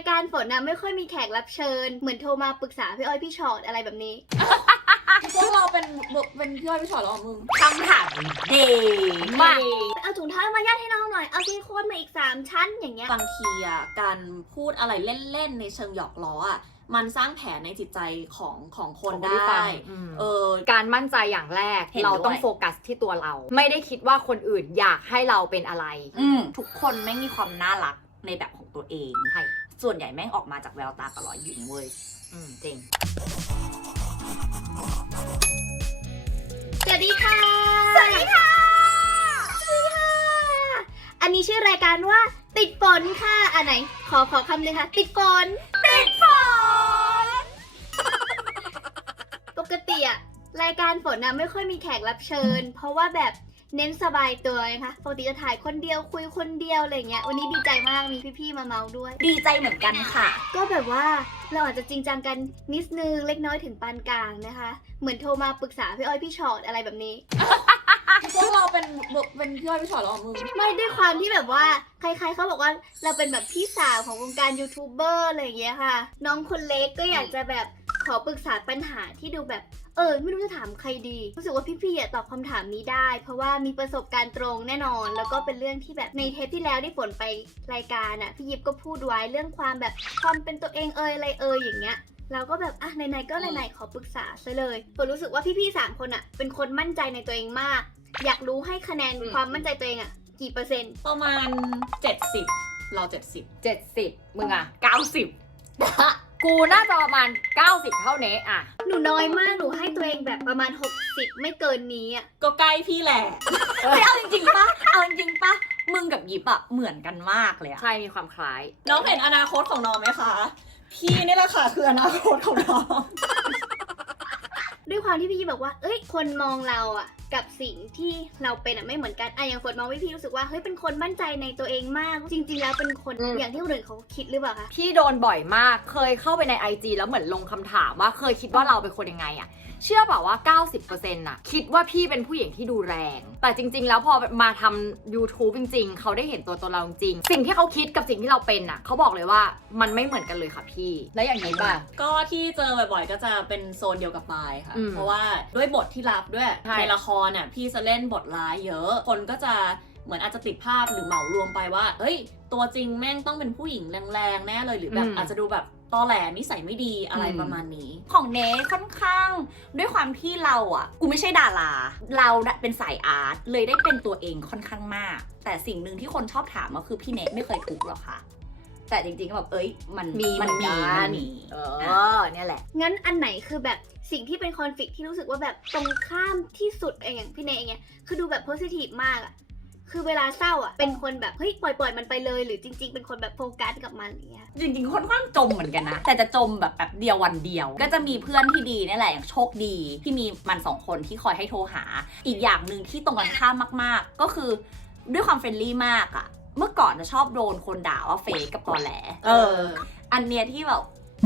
ายการฝนนะไม่ค่อยมีแขกรับเชิญ เหมือนโทรมาปรึกษาพี่อ้อยพี่ชอตอะไรแบบนี้ พวกเราเป็นเป็นพี่อ้อยพี่ชอตแล้วเหรอมึงคำถามดีมากเอาถุงเท้ามายัดให้น้องหน่อย เอาซิลิโคนมาอีก 3 ชั้นอย่างเงี้ย บางทีอะการพูดอะไรเล่นๆ ในเชิงหยอกล้ออะมันสร้างแผลในจิตใจของของคนของไดที่ฟั้งอืมเออ การมั่นใจอย่างแรกเห็นด้วยเราต้องโฟกัสที่ตัวเรา ไม่ได้คิดว่าคนอื่นอยากให้เราเป็นอะไรอืมทุกคนแม่งมีความน่ารักในแบบของตัวเองใช่ ส่วนใหญ่แม่งออกมาจากแววตากับรอยยิ้มเว้ย อืมจริง สวัสดีค่ะ สวัสดีค่ะ สวัสดีค่ะ อันนี้ชื่อรายการว่าติดฝนค่ะ อันไหน ขอขอคำเลยค่ะ ติดฝนติดฝนปกติอะรายการฝนนะไม่ค่อยมีแขกรับเชิญ เพราะว่าแบบ เน้นสบายตัวนะคะปกติจะถ่ายคนเดียวคุยคนเดียวอะไรเงี้ย วันนี้ดีใจมากมีพี่ๆมาเมาด้วย ดีใจเหมือนกันค่ะ ก็แบบว่าเราอาจจะจริงจังกันนิดนึงเล็กน้อยถึงปานกลางนะคะ เหมือนโทรมาปรึกษาพี่อ้อยพี่ชอตอะไรแบบนี้ พวกเราเป็นเป็นพี่อ้อยพี่ชอตแล้วเหรอมึงไม่ด้วยความที่แบบว่าใครๆเขาบอกว่าเราเป็นแบบพี่สาวของวงการยูทูบเบอร์อะไรอย่างเงี้ยค่ะ น้องคนเล็กก็อยากจะแบบขอปรึกษาปัญหาที่ดูแบบเออไม่รู้จะถามใครดี รู้สึกว่าพี่ๆอะตอบคำถามนี้ได้ เพราะว่ามีประสบการณ์ตรงแน่นอน แล้วก็เป็นเรื่องที่แบบในเทปที่แล้วที่ฝนไปรายการอะพี่ยิปก็พูดไว้เรื่องความแบบความเป็นตัวเองเอยอะไรเอยอย่างเงี้ยเราก็แบบอะไหนๆก็ไหนๆขอปรึกษาซะเลยฝนรู้สึกว่าพี่ๆสามคนอะเป็นคนมั่นใจในตัวเองมาก อยากรู้ให้คะแนนอืมความมั่นใจตัวเองอะกี่เปอร์เซ็นต์ประมาณ 70 เรา 70 70 มึงอะ 90 กูน่าจะประมาณ 90 เท่าเนี้อะ หนูน้อยมากหนูให้ตัวเองแบบประมาณ 60 ไม่เกินนี้อะก็ใกล้พี่แหละเฮ้ยเอาจริงๆปะเอาจริงๆปะมึงกับยิบอะเหมือนกันมากเลยอะใช่มีความคล้าย น้องเห็นอนาคตของน้องไหมคะ พี่นี่แหละค่ะคืออนาคตของน้อง ด้วยความที่พี่ยิปบอกว่า เอ้ย คนมองเราอะกับสิ่งที่เราเป็นอะไม่เหมือนกันอะอย่างฝนมองพี่พี่รู้สึกว่า เฮ้ย เป็นคนมั่นใจในตัวเองมาก จริง ๆ แล้วเป็นคนอืม อย่างที่คนอื่นเขาคิดหรือเปล่าคะ พี่โดนบ่อยมาก เคยเข้าไปใน IG แล้วเหมือนลงคำถามว่าเคยคิดว่าเราเป็นคนยังไงอะเชื่อเปล่าว่า 90%น่ะ คิดว่าพี่เป็นผู้หญิงที่ดูแรง แต่จริง ๆ แล้วพอมาทำ YouTube จริง ๆ เขาได้เห็นตัวตนเราจริงๆสิ่งที่เขาคิดกับสิ่งที่เราเป็นน่ะ เขาบอกเลยว่ามันไม่เหมือนกันเลยค่ะพี่ แล้วอย่างนี้ป่ะ ก็ที่เจอบ่อยๆ ก็จะเป็นโซนเดียวกับปายค่ะ อืม เพราะว่าด้วยบทที่รับด้วยใช่ในละครน่ะพี่จะเล่นบทร้ายเยอะ คนก็จะเหมือนอาจจะติดภาพหรือเหมารวมไปว่า เอ้ย ตัวจริงแม่งต้องเป็นผู้หญิงแรงๆแน่เลยหรือแบบอาจจะดูแบบตอแหลนิสัยไม่ดีอะไรประมาณนี้ ของเนทค่อนข้าง ด้วยความที่เราอะกูไม่ใช่ดารา เราเป็นสายอาร์ตเลยได้เป็นตัวเองค่อนข้างมาก แต่สิ่งหนึ่งที่คนชอบถามก็คือพี่เนทไม่เคยทุกข์หรอกค่ะแต่จริงๆก็แบบเอ้ยมันมีมันเหมืมีอนกัน มันมี เออเนี่ยแหละ งั้นอันไหนคือแบบ สิ่งที่เป็นคอนฟ lict ที่รู้สึกว่าแบบตรงข้ามที่สุดเองอย่างพี่เนยเองเนี่ยคือดูแบบโพสิทีฟมากอะคือเวลาเศร้าอะเป็นคนแบบเฮ้ยปล่อยปล่อยๆมันไปเลย หรือจริง ๆ เป็นคนแบบโฟกัสกับมันอย่างเงี้ย จริงๆค่อนข้างจมเหมือนกันนะ แต่จะจมแบบแป๊บเดียววันเดียว ก็จะมีเพื่อนที่ดีนี่แหละอย่างโชคดีที่มีมันสองคนที่คอยให้โทรหา อีกอย่างหนึ่งที่ตรงกันข้ามมาก ๆ ก็คือด้วยความเฟรนลี่มากอะเมื่อก่อนจะชอบโดนคนด่าว่าเฟกกับตอแหล เออ อันเนี้ยที่แบบ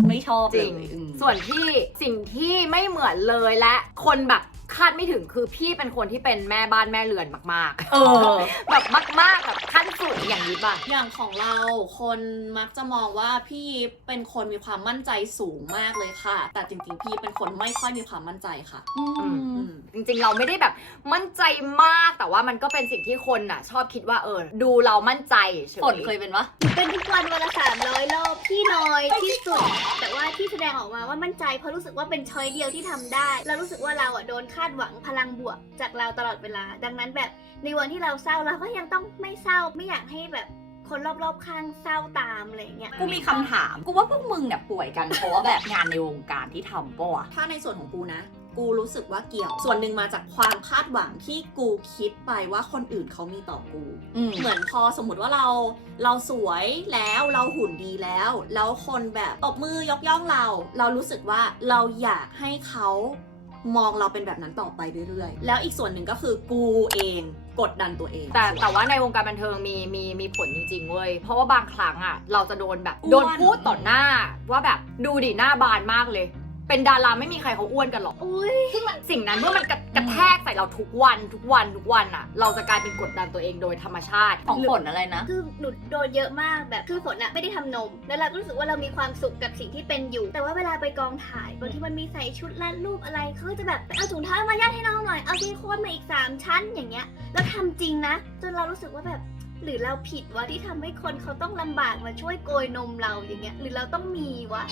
ไม่ชอบจเลริง ยอืม ส่วนที่สิ่งที่ไม่เหมือนเลยและคนแบบ คาดไม่ถึงคือพี่เป็นคนที่เป็นแม่บ้านแม่เรือนมากเออๆแบบมากๆแบบขั้นสุดอย่างนี้ป่ะ อย่างของเราคนมักจะมองว่าพี่ยิปเป็นคนมีความมั่นใจสูงมากเลยค่ะ แต่จริงๆพี่เป็นคนไม่ค่อยมีความมั่นใจค่ะ อือืม จริงๆ เราไม่ได้แบบมั่นใจมากแต่ว่ามันก็เป็นสิ่งที่คนอะ ชอบคิดว่าเออดูเรามั่นใจเฉยฝนเคยเป็นวะเป็นทุกวันวันละสามร้อยรอบที่น้อยที่สุด แต่ว่าที่แสดงออกมาว่ามั่นใจเพราะรู้สึกว่าเป็นช้อยเดียวที่ทำได้ แล้วรู้สึกว่าเราอะโดนคาดหวังพลังบวกจากเราตลอดเวลา ดังนั้นแบบในวันที่เราเศร้าเราก็ยังต้องไม่เศร้าไม่อยากให้แบบคนรอบๆข้างเศร้าตามอะไรอย่างเงี้ย กูมีคำถาม กูว่าพวกมึงเนี่ยป่วยกัน เพราะว่าแบบงานในวงการที่ทำปะวะถ้าในส่วนของกูนะ กูรู้สึกว่าเกี่ยว ส่วนหนึ่งมาจากความคาดหวังที่กูคิดไปว่าคนอื่นเขามีต่อกูอืมเหมือนพอสมมติว่าเราเราสวยแล้วเราหุ่นดีแล้ว แล้วคนแบบตบมือยกย่องเรา เรารู้สึกว่าเราอยากให้เขา มองเราเป็นแบบนั้นต่อไปเรื่อยๆ แล้วอีกส่วนหนึ่งก็คือกูเองกดดันตัวเอง แต่แต่ว่าในวงการบันเทิงมีมีมีผลจริงๆเว้ย เพราะว่าบางครั้งอะเราจะโดนแบบอ้วนโดนพูดต่อหน้าว่าแบบดูดิหน้าบานมากเลย เป็นดาราไม่มีใครเขาอ้วนกันหรอก อุ้ยสิ่งนั้นเมื่อมันกระกระแทกใส่เราทุกวันทุกวันทุกวันอะเราจะกลายเป็นกดดันตัวเองโดยธรรมชาติ ของฝนอะไรนะ คือหนูโดนเยอะมากแบบคือฝนอะไม่ได้ทำนม แล้วเราก็รู้สึกว่าเรามีความสุขกับสิ่งที่เป็นอยู่ แต่ว่าเวลาไปกองถ่ายบางทีมันมีใส่ชุดลัดรูปอะไรเขาก็จะแบบเอาถุงเท้ามายัดให้น้องหน่อยเอาซิลิโคนมาอีก3ชั้นอย่างเงี้ยแล้วทำจริงนะ จนเรารู้สึกว่าแบบ หรือเราผิดวะที่ทำให้คนเขาต้องลำบากมาช่วยโกยนมเราอย่างเงี้ย หรือเราต้องมีวะ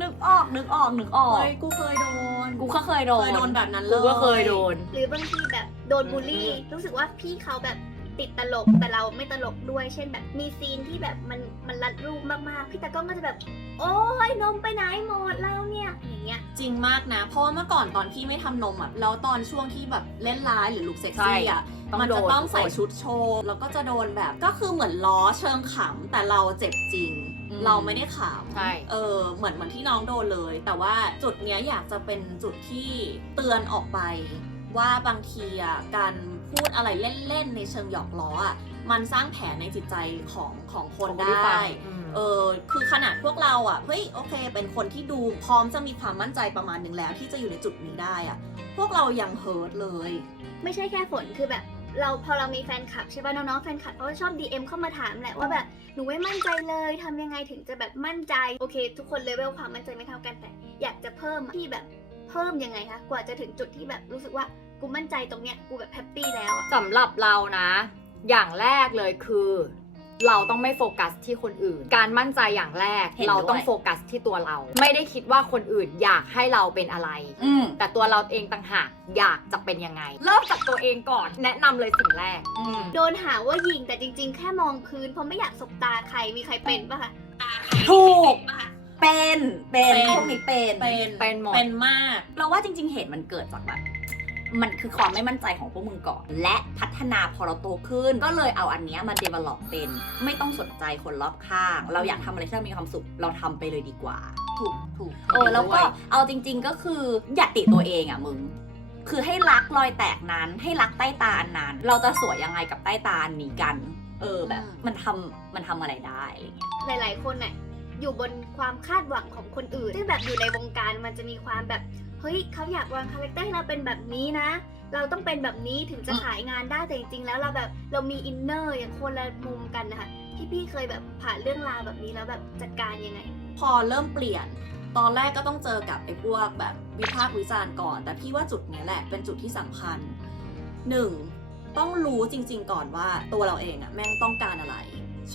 นึกออกนึกออกนึกออก เฮ้ยกูเคยโดน กูก็เคยโดนเคยโดนแบบนั้นเลกูยก็เคยโดน หรือบางทีแบบโดนบูลลี่ รู้สึกว่าพี่เขาแบบติดตลกแต่เราไม่ตลกด้วย เช่นแบบมีซีนที่แบบมันมันรัดรูปมากๆ พี่ตากล้องก็จะแบบ โอ้ยนมไปไหนหมดเราเนี่ยอย่างเงี้ย จริงมากนะ เพราะว่าเมื่อก่อนตอนที่ไม่ทำนมอะแล้วตอนช่วงที่แบบเล่นร้ายหรือลุกเซ็กซี่อะต้องมันจะโดนต้องใส่ชุดโชว์แล้วก็จะโดนแบบก็คือเหมือนล้อเชิงขำแต่เราเจ็บจริงอืม เราไม่ได้ขำใช่เออเหมือนเหมือนที่น้องโดนเลย แต่ว่าจุดเนี้ยอยากจะเป็นจุดที่เตือนออกไป ว่าบางทีอะการพูดอะไรเล่นๆ ในเชิงหยอกล้ออะมันสร้างแผลในจิตใจของของคนของไดที่ฟัง้มเออ คือขนาดพวกเราอะ เฮ้ย โอเค เป็นคนที่ดูพร้อมจะมีความมั่นใจประมาณหนึ่งแล้ว ที่จะอยู่ในจุดนี้ได้อะ พวกเรายังเฮิร์ตเลย ไม่ใช่แค่ฝน คือแบบ เราพอเรามีแฟนคลับใช่ป่ะน้องๆแฟนคลับเขาก็ชอบ DM เข้ามาถามแหละว่าแบบหนูไม่มั่นใจเลยทำยังไงถึงจะแบบมั่นใจโอเค ทุกคนเลเวลความมั่นใจไม่เท่ากันแต่ อยากจะเพิ่มที่แบบเพิ่มยังไงคะกว่าจะถึงจุดที่แบบรู้สึกว่ากูมั่นใจตรงเนี้ยกูแบบแฮปปี้แล้วอะสำหรับเรานะ อย่างแรกเลยคือ เราต้องไม่โฟกัสที่คนอื่น การมั่นใจอย่างแรก เห็นด้วย เราต้องโฟกัสที่ตัวเรา ไม่ได้คิดว่าคนอื่นอยากให้เราเป็นอะไร อืม แต่ตัวเราเองต่างหากอยากจะเป็นยังไง เริ่มจากตัวเองก่อนแนะนำเลยสิ่งแรก อืม โดนหาว่ายิงแต่จริง ๆ แค่มองพื้นเพราะไม่อยากสบตาใครมีใครเป็นปะคะถูก เป็น เป็น เป็น พวกนี้เป็น เป็น เป็นหมด เป็นมาก เราว่าจริง ๆ เหตุมันเกิดจากแบบ มันคือความไม่มั่นใจของพวกมึงก่อน และพัฒนาพอเราโตขึ้น ก็เลยเอาอันเนี้ยมา develop เป็น ไม่ต้องสนใจคนรอบข้าง เราอยากทำอะไรที่เรามีความสุขเราทำไปเลยดีกว่า ถูกถูกเออแล้วก็เอาจริง ๆ ก็คืออย่าติตัวเองอะมึงคือให้รักรอยแตกนั้น ให้รักใต้ตาอันนั้น เราจะสวยยังไงกับใต้ตาอันนี้กัน เออแบบมันทำมันทำอะไรได้อะไรเงี้ยหลาย ๆ คนน่ะอยู่บนความคาดหวังของคนอื่นซึ่งแบบอยู่ในวงการมันจะมีความแบบ เฮ้ยเขาอยากวางคาแรคเตอร์ให้เราเป็นแบบนี้นะ เราต้องเป็นแบบนี้ถึงจะขายงานได้แต่จริงๆแล้วเราแบบเรามีอินเนอร์อย่างคนละมุมกันนะคะพี่พี่เคยแบบผ่านเรื่องราวแบบนี้แล้วแบบจัดการยังไง พอเริ่มเปลี่ยน ตอนแรกก็ต้องเจอกับไอ้พวกแบบวิพากษ์วิจารณ์ก่อน แต่พี่ว่าจุดนี้แหละเป็นจุดที่สำคัญหนึ่งต้องรู้จริง ๆ ก่อนว่าตัวเราเองอะแม่งต้องการอะไร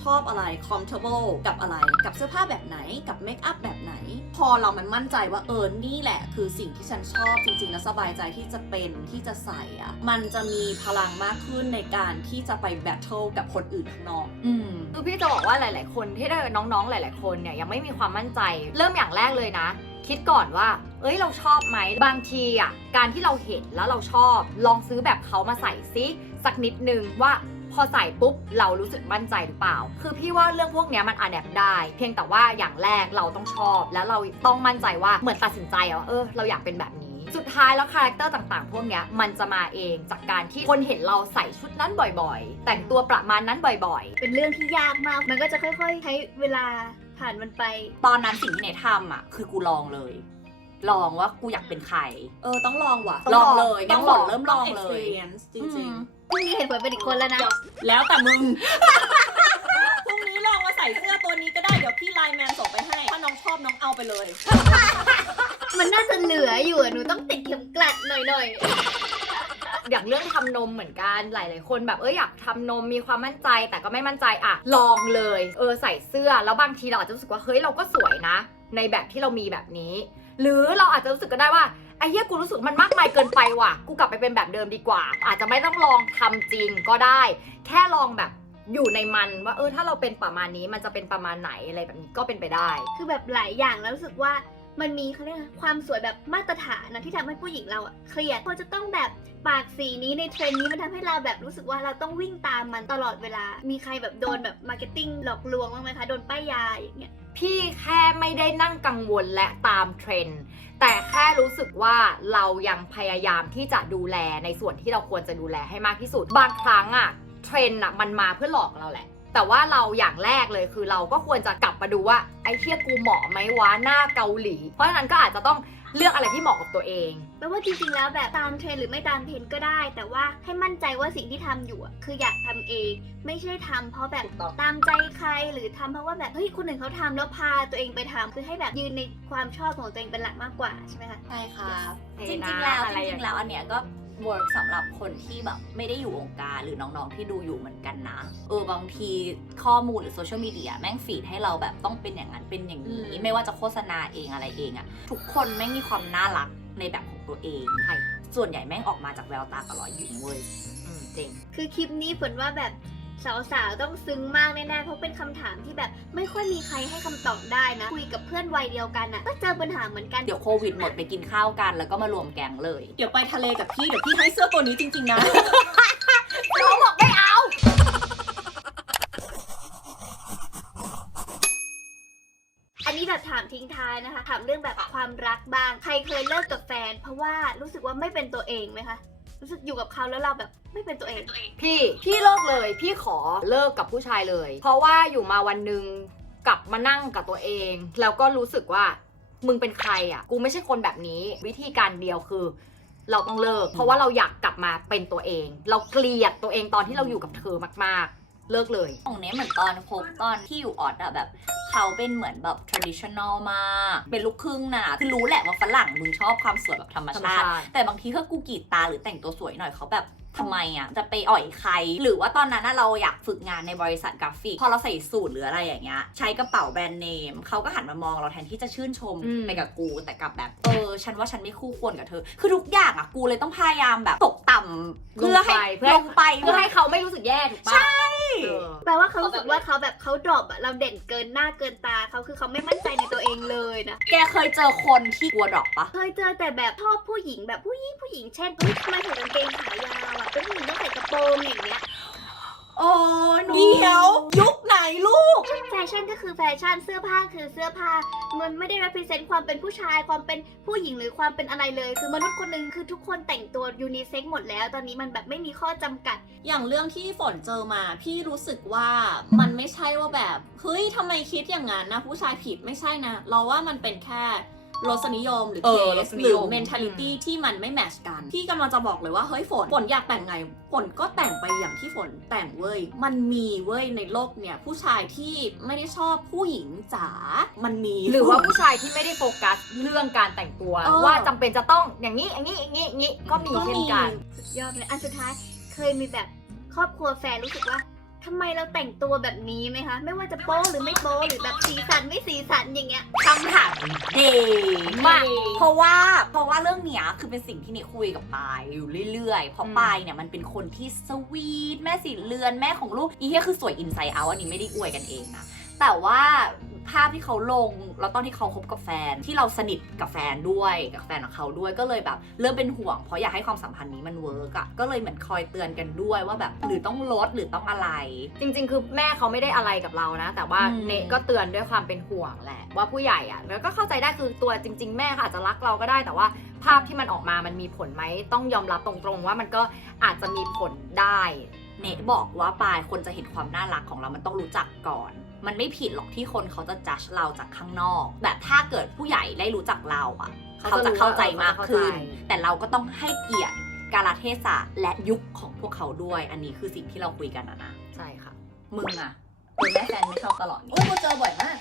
ชอบอะไร comfortable กับอะไร กับเสื้อผ้าแบบไหน กับเมคอัพแบบไหน พอเรามันมั่นใจว่าเออ นี่แหละ คือสิ่งที่ฉันชอบจริงๆ แล้วสบายใจที่จะเป็นที่จะใส่อะมันจะมีพลังมากขึ้นในการที่จะไปแบทเทิลกับคนอื่นข้างนอก อืมคือพี่จะบอกว่าหลาย ๆ คนที่ได้น้องๆ หลาย ๆ คนเนี่ยยังไม่มีความมั่นใจ เริ่มอย่างแรกเลยนะ คิดก่อนว่า เอ้ยเราชอบไหมบางทีอะการที่เราเห็นแล้วเราชอบ ลองซื้อแบบเขามาใส่ซิสักนิดนึงว่า พอใส่ปุ๊บเรารู้สึกมั่นใจหรือเปล่า คือพี่ว่าเรื่องพวกนี้มันอะแดปได้ เพียงแต่ว่าอย่างแรกเราต้องชอบ แล้วเราต้องมั่นใจว่าเหมือนตัดสินใจว่าเออเราอยากเป็นแบบนี้สุดท้ายแล้วคาแรคเตอร์ต่างๆ พวกนี้มันจะมาเองจากการที่คนเห็นเราใส่ชุดนั้นบ่อยๆ แต่งตัวประมาณนั้นบ่อยๆ เป็นเรื่องที่ยากมาก มันก็จะค่อยๆ ใช้เวลาผ่านมันไป ตอนนั้นสิ่งที่เนททำอะคือกูลองเลย ลองว่ากูอยากเป็นใคร เออต้องลองว่ะลองเลยต้องงั้นหล่ลออนงเริ่มลองเลย experience จริงพรุ่งนี้เห็นผลเป็นอีกคนแล้วนะ ๆ แล้วแต่มึง พรุ่งนี้ลองมาใส่เสื้อตัวนี้ก็ได้ เดี๋ยวพี่ไลน์แมนส่งไปให้ ถ้าน้องชอบน้องเอาไปเลย มันน่าจะเหลืออยู่อะหนูต้องติดเข็มกลัดหน่อยอย่างเรื่องทำนมเหมือนกันหลาย ๆ คนแบบเอออยากทำนมมีความมั่นใจแต่ก็ไม่มั่นใจอะ ลองเลย เออใส่เสื้อแล้วบางทีเราอาจจะรู้สึกว่าเฮ้ยเราก็สวยนะ ในแบบที่เรามีแบบนี้ หรือเราอาจจะรู้สึกก็ได้ว่าไอ้เหี้ยกูรู้สึกมันมากมายเกินไปว่ะ กูกลับไปเป็นแบบเดิมดีกว่า อาจจะไม่ต้องลองทำจริงก็ได้ แค่ลองแบบอยู่ในมันว่าเออถ้าเราเป็นประมาณนี้มันจะเป็นประมาณไหนอะไรแบบนี้ก็เป็นไปได้ คือแบบหลายอย่างแล้วรู้สึกว่า มันมีเขาเรียกอะไรความสวยแบบมาตรฐานนะที่ทำให้ผู้หญิงเราอะเครียดเพราจะต้องแบบปากสีนี้ในเทรนนี้มันทำให้เราแบบรู้สึกว่าเราต้องวิ่งตามมันตลอดเวลา มีใครแบบโดนแบบมาร์เก็ตติ้งหลอกลวงบ้างไหมคะโดนป้ายยาอย่างเงี้ยพี่แค่ไม่ได้นั่งกังวลและตามเทรนด์แต่แค่รู้สึกว่าเรายังพยายามที่จะดูแลในส่วนที่เราควรจะดูแลให้มากที่สุด บางครั้งอะเทรนด์อะมันมาเพื่อหลอกเราแหละ แต่ว่าเราอย่างแรกเลยคือเราก็ควรจะกลับมาดูว่าไอ้เที่ยกูเหมาะไหมวะหน้าเกาหลี เพราะฉะนั้นก็อาจจะต้องเลือกอะไรที่เหมาะกับตัวเองแปลว่าจริงๆ แล้วแบบตามเทรนด์หรือไม่ตามเทรนด์ก็ได้ แต่ว่าให้มั่นใจว่าสิ่งที่ทำอยู่อะคืออยากทำเอง ไม่ใช่ทำเพราะแบบถูกต้องตามใจใครหรือทำเพราะว่าแบบเฮ้ยคนอื่นเขาทำแล้วพาตัวเองไปทำคือให้แบบยืนในความชอบของตัวเองเป็นหลักมากกว่าใช่ไหมคะใช่ครับเทจรินะงๆแล้วอะไรจอย่างริงๆแล้วอันเนี้ยก็ work สำหรับคนที่แบบไม่ได้อยู่วงการหรือน้องๆที่ดูอยู่เหมือนกันนะ เออบางทีข้อมูลหรือโซเชียลมีเดียแม่งฟีดให้เราแบบต้องเป็นอย่างนั้นเป็นอย่างนี้อืมไม่ว่าจะโฆษณาเองอะไรเองอะทุกคนแม่งมีความน่ารักในแบบของตัวเองใช่ส่วนใหญ่แม่งออกมาจากแววตากับรอยยิ้มเว้ยอืมจริง คือคลิปนี้ฝนว่าแบบ สาวๆ ต้องซึ้งมากแน่ๆ เพราะเป็นคำถามที่แบบไม่ค่อยมีใครให้คำตอบได้นะ คุยกับเพื่อนวัยเดียวกันอะ ก็เจอปัญหาเหมือนกัน เดี๋ยวโควิดหมดไปกินข้าวกัน แล้วก็มารวมแก๊งเลย เดี๋ยวไปทะเลกับพี่ เดี๋ยวพี่ให้เสื้อตัวนี้จริง ๆ นะน้องบอกไม่เอา อันนี้แบบถามทิ้งท้ายนะคะ ถามเรื่องแบบความรักบ้าง ใครเคยเลิกกับแฟน เพราะว่ารู้สึกว่าไม่เป็นตัวเองไหมคะ รู้สึกอยู่กับเขาแล้วเราแบบ ไม่เป็นตัวเอง พี่พี่เลิกเลย พี่ขอเลิกกับผู้ชายเลย เพราะว่าอยู่มาวันหนึ่งกลับมานั่งกับตัวเอง แล้วก็รู้สึกว่ามึงเป็นใครอะ กูไม่ใช่คนแบบนี้ วิธีการเดียวคือ เราต้องเลิก เพราะว่าเราอยากกลับมาเป็นตัวเอง เราเกลียดตัวเองตอนที่เราอยู่กับเธอมากๆ เลิกเลย ของเนี้ยเหมือนตอนพบตอนที่อยู่ออดอะแบบ เขาเป็นเหมือนแบบ traditional มากเป็นลูกครึ่งน่ะคือรู้แหละว่าฝรั่งมึงชอบความสวยแบบธรรมธรรมชาติชาติ แต่บางทีถ้ากูกรีดตาหรือแต่งตัวสวยหน่อยเขาแบบ ทำไมอะจะไปอ่อยใคร หรือว่าตอนนั้นน่ะเราอยากฝึกงานในบริษัทกราฟิก พอเราใส่สูทหรืออะไรอย่างเงี้ยใช้กระเป๋าแบรนด์เนมเขาก็หันมามองเราแทนที่จะชื่นชมอืมไปกับกู แต่กลับแบบเออฉันว่าฉันไม่คู่ควรกับเธอ คือทุกอย่างอะกูเลยต้องพยายามแบบตกต่ำเพื่อให้เพื่อลงไปเพื่อให้เขาไม่รู้สึกแย่ถูกปะใช่แปลว่าเขารู้สึกว่าเขาแบบเขาดรอปอะเราเด่นเกินหน้าเกินตาเขาคือเขาไม่มั่นใจในตัวเองเลยนะแกเคยเจอคนที่กลัวดรอปปะเคยเจอแต่แบบชอบผู้หญิงแบบผู้หญิงผู้หญิงเช่นเฮ้ยทำไมใส่กางเกงขายาวอะ เป็นผู้หญิงต้องใส่กระโปรงอย่างเงี้ย โอ้ยเดี๋ยว ยุคไหนลูก แฟชั่นก็คือแฟชั่นเสื้อผ้าคือเสื้อผ้า มันไม่ได้ represent ความเป็นผู้ชายความเป็นผู้หญิงหรือความเป็นอะไรเลย คือมนุษย์คนหนึ่งคือทุกคนแต่งตัวยูนิเซ็กหมดแล้ว ตอนนี้มันแบบไม่มีข้อจำกัด อย่างเรื่องที่ฝนเจอมา พี่รู้สึกว่ามันไม่ใช่ว่าแบบ เฮ้ยทำไมคิดอย่างนั้นนะ ผู้ชายผิดไม่ใช่นะ เราว่ามันเป็นแค่ รสนิยมหรือเอเคอรสสนิหรืยอม mentality ที่มันไม่แมทชกัน พี่กำลังจะบอกเลยว่าเฮ้ยฝนฝนอยากแต่งไงฝนก็แต่งไปอย่างที่ฝนแต่งเว้ย มันมีเว้ยในโลกเนี่ยผู้ชายที่ไม่ได้ชอบผู้หญิงจ๋า มันมี หรือว่าผู้ชายที่ไม่ได้โฟกัสเรื่องการแต่งตัว เออ ว่าจำเป็นจะต้องอย่างนี้อย่างนี้อย่างนี้อย่างนี้ก็มีเช่นกัน สุดยอดเลยอันสุดท้ายเคยมีแบบครอบครัวแฟนรู้สึกว่า ทำไมเราแต่งตัวแบบนี้ไหมคะ ไม่ว่าจะโป๊หรือไม่โป๊หรือแบบสีสันไม่สีสันอย่างเงี้ยคำถามเดมากเพราะว่าเพราะว่าเรื่องเนี้ยคือเป็นสิ่งที่นี่คุยกับปายอยู่เรื่อยๆ เพราะอืมปายเนี่ยมันเป็นคนที่สวีทแม่สีเรือนแม่ของลูกอีเหี้ยคือสวยอินไซด์เอาอันนี้ไม่ได้อวยกันเองนะ แต่ว่าภาพที่เขาลงแล้วตอนที่เขาคบกับแฟนที่เราสนิทกับแฟนด้วยกับแฟนของเขาด้วยก็เลยแบบ เริ่มเป็นห่วงเพราะอยากให้ความสัมพันธ์นี้มันเวิร์กอะก็เลยเหมือนคอยเตือนกันด้วยว่าแบบหรือต้องลดหรือต้องอะไร จริง ๆ คือแม่เขาไม่ได้อะไรกับเรานะ แต่ว่าอืม เนก็เตือนด้วยความเป็นห่วงแหละ ว่าผู้ใหญ่อะแล้วก็เข้าใจได้คือตัวจริง ๆ แม่เขาอาจจะรักเราก็ได้แต่ว่า ภาพที่มันออกมามันมีผลไหมต้องยอมรับตรงๆ ว่ามันก็อาจจะมีผลได้ เนบอกว่าปายคนจะเห็นความน่ารักของเรามันต้องรู้จักก่อน มันไม่ผิดหรอกที่คนเขาจะจัดเราจากข้างนอก แบบถ้าเกิดผู้ใหญ่ได้รู้จักเราอะ เขาเขาจะจะรู้เข้าใจว่าเออมากขึ้นเขาจะเข้าใจแต่เราก็ต้องให้เกียรติกาลเทศะและยุคของพวกเขาด้วย อันนี้คือสิ่งที่เราคุยกันนะนะ ใช่ค่ะ มึงอะเป็นแม่แฟนไม่ชอบตลอดนี่โอ้ยกูเจอบ่อยมาก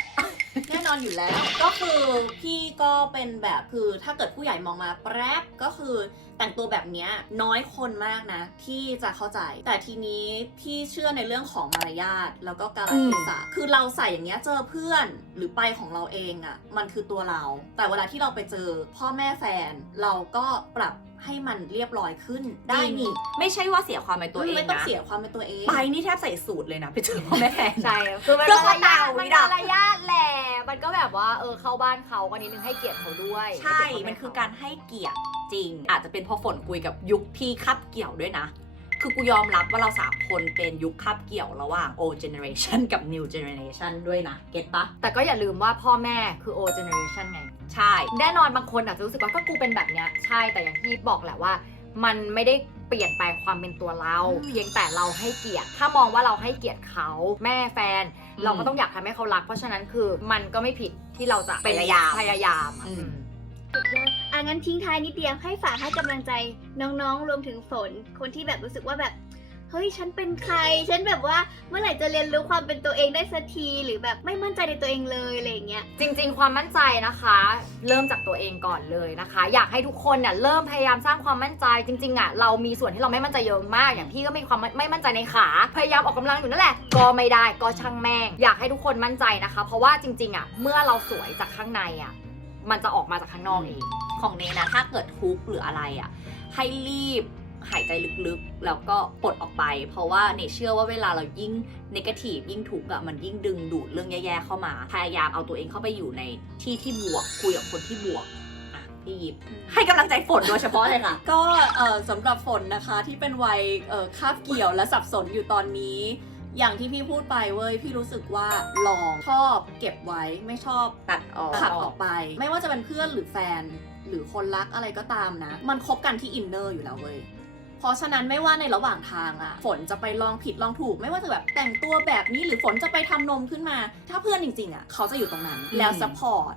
แน่นอนอยู่แล้ว ก็คือพี่ก็เป็นแบบคือถ้าเกิดผู้ใหญ่มองมาแป๊บก็คือแต่งตัวแบบนี้น้อยคนมากนะ ที่จะเข้าใจ แต่ทีนี้พี่เชื่อในเรื่องของมารยาทแล้วก็การเทศะคือเราใส่อย่างเงี้ยเจอเพื่อนหรือไปของเราเองอะ่ะมันคือตัวเรา แต่เวลาที่เราไปเจอพ่อแม่แฟนเราก็ปรับ ให้มันเรียบร้อยขึ้นได้นี่ ไม่ใช่ว่าเสียความเป็นตัวเองไม่ต้องนะเสียความเป็นตัวเองไปนี่แทบใส่สูตรเลยนะไปเจอพ่อแม่แฟนใช่คือมันเรื่องมารยาทของมันเต่ามารยาทแหละมันก็แบบว่าเออเข้าบ้านเขาก็นิดนึงให้เกียรติเขาด้วยใช่ให้เกียรติมันพ่แคือการให้เกียรติจริง อาจจะเป็นเพราะฝนคุยกับยุคที่คับเกี่ยวด้วยนะ คือกูยอมรับว่าเราสามคนเป็นยุคคับเกี่ยวระหว่าง old generation กับ new generation ด้วยนะ เก็ตปะแต่ก็อย่าลืมว่าพ่อแม่คือ old generation ไง ใช่ แน่นอนบางคนอาจจะรู้สึกว่าก็กูเป็นแบบเนี้ยใช่แต่อย่างที่บอกแหละว่า มันไม่ได้ไปปลี่ยนแปลงความเป็นตัวเราอืมเพียงแต่เราให้เกียรติ ถ้ามองว่าเราให้เกียรติเขาแม่แฟนอืมเราก็ต้องอยากทำให้เขารัก เพราะฉะนั้นคือมันก็ไม่ผิดที่เราจะเป็นพยายามพยายามอะอืมสุดยอด อะงั้นทิ้งท้ายนิดเดียวให้ฝากให้กำลังใจน้องๆ รวมถึงฝน คนที่แบบรู้สึกว่าแบบ เฮ้ยฉันเป็นใคร ฉันแบบว่าเมื่อไหร่จะเรียนรู้ความเป็นตัวเองได้สักที หรือแบบไม่มั่นใจในตัวเองเลยอะไรอย่างเงี้ย จริงๆ ความมั่นใจนะคะ เริ่มจากตัวเองก่อนเลยนะคะ อยากให้ทุกคนเนี่ยเริ่มพยายามสร้างความมั่นใจจริงๆอะเรามีส่วนที่เราไม่มั่นใจเยอะมาก อย่างพี่ก็มีความไม่ม่มั่นใจในขา พยายามออกกำลังอยู่นั่นแหละ ก็ไม่ได้ก็ช่างแม่ง อยากให้ทุกคนมั่นใจนะคะ เพราะว่าจริงๆอะเมื่อเราสวยจากข้างในอะ มันจะออกมาจากข้างนอกเอง ของเนนะถ้าเกิดทุกข์หรืออะไรอะให้รีบหายใจลึกๆ แล้วก็ปลดออกไป เพราะว่าเนเชื่อว่าเวลาเรายิ่งนกาทีฟยิ่งทุกข์อะมันยิ่งดึงดูดเรื่องแย่ๆเข้ามา พยายามเอาตัวเองเข้าไปอยู่ในที่ที่บวก คุยกับคนที่บวกอะพี่ยิปให้กำลังใจฝนโดยเฉพาะเลยค่ะ ก็เอ่อสำหรับฝนนะคะที่เป็นวัยเอ่อคาบเกี่ยวและสับสนอยู่ตอนนี้ อย่างที่พี่พูดไปเว้ยพี่รู้สึกว่าลองชอบเก็บไว้ไม่ชอบตัดออกขัดออกไป ไม่ว่าจะเป็นเพื่อนหรือแฟน หรือคนรักอะไรก็ตามนะ มันคบกันที่อินเนอร์อยู่แล้วเว้ยเพราะฉะนั้นไม่ว่าในระหว่างทางอะฝนจะไปลองผิดลองถูก ไม่ว่าจะแบบแต่งตัวแบบนี้หรือฝนจะไปทำนมขึ้นมา ถ้าเพื่อนจริงๆอะเขาจะอยู่ตรงนั้น แล้วซัพพอร์ต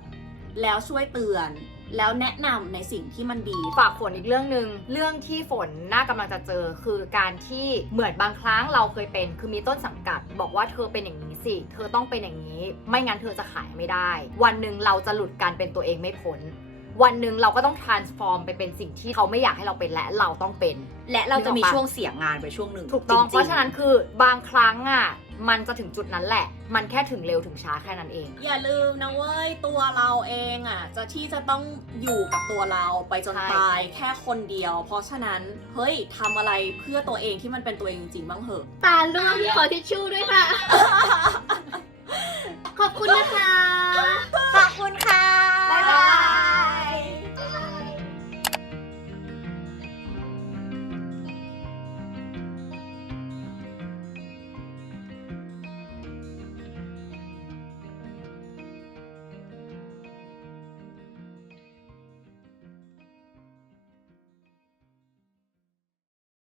แล้วช่วยเตือน แล้วแนะนำในสิ่งที่มันดี ฝากฝนอีกเรื่องหนึ่งเรื่องที่ฝนน่ากำลังจะเจอคือการที่เหมือนบางครั้งเราเคยเป็น คือมีต้นสังกัด บอกว่าเธอเป็นอย่างนี้สิ เธอต้องเป็นอย่างนี้ ไม่งั้นเธอจะขายไม่ได้ วันหนึ่งเราจะหลุดการเป็นตัวเองไม่พ้นวันหนึ่งเราก็ต้อง transform ไปเป็นสิ่งที่เขาไม่อยากให้เราเป็นและเราต้องเป็น และเราจะมีนึกออกปะช่วงเสียงานไปช่วงหนึ่งถูกต้องจเพราะฉะนั้นคือบางครั้งอะ มันจะถึงจุดนั้นแหละ มันแค่ถึงเร็วถึงช้าแค่นั้นเอง อย่าลืมนะเว้ย ตัวเราเองอะ จะที่จะต้องอยู่กับตัวเราไปจนตายแค่คนเดียว เพราะฉะนั้น เฮ้ยทำอะไรเพื่อตัวเองที่มันเป็นตัวเองจริงๆบ้างเหอะ ตาล่วงขอทิชชู่ด้วยค่ะ ขอบคุณนะคะ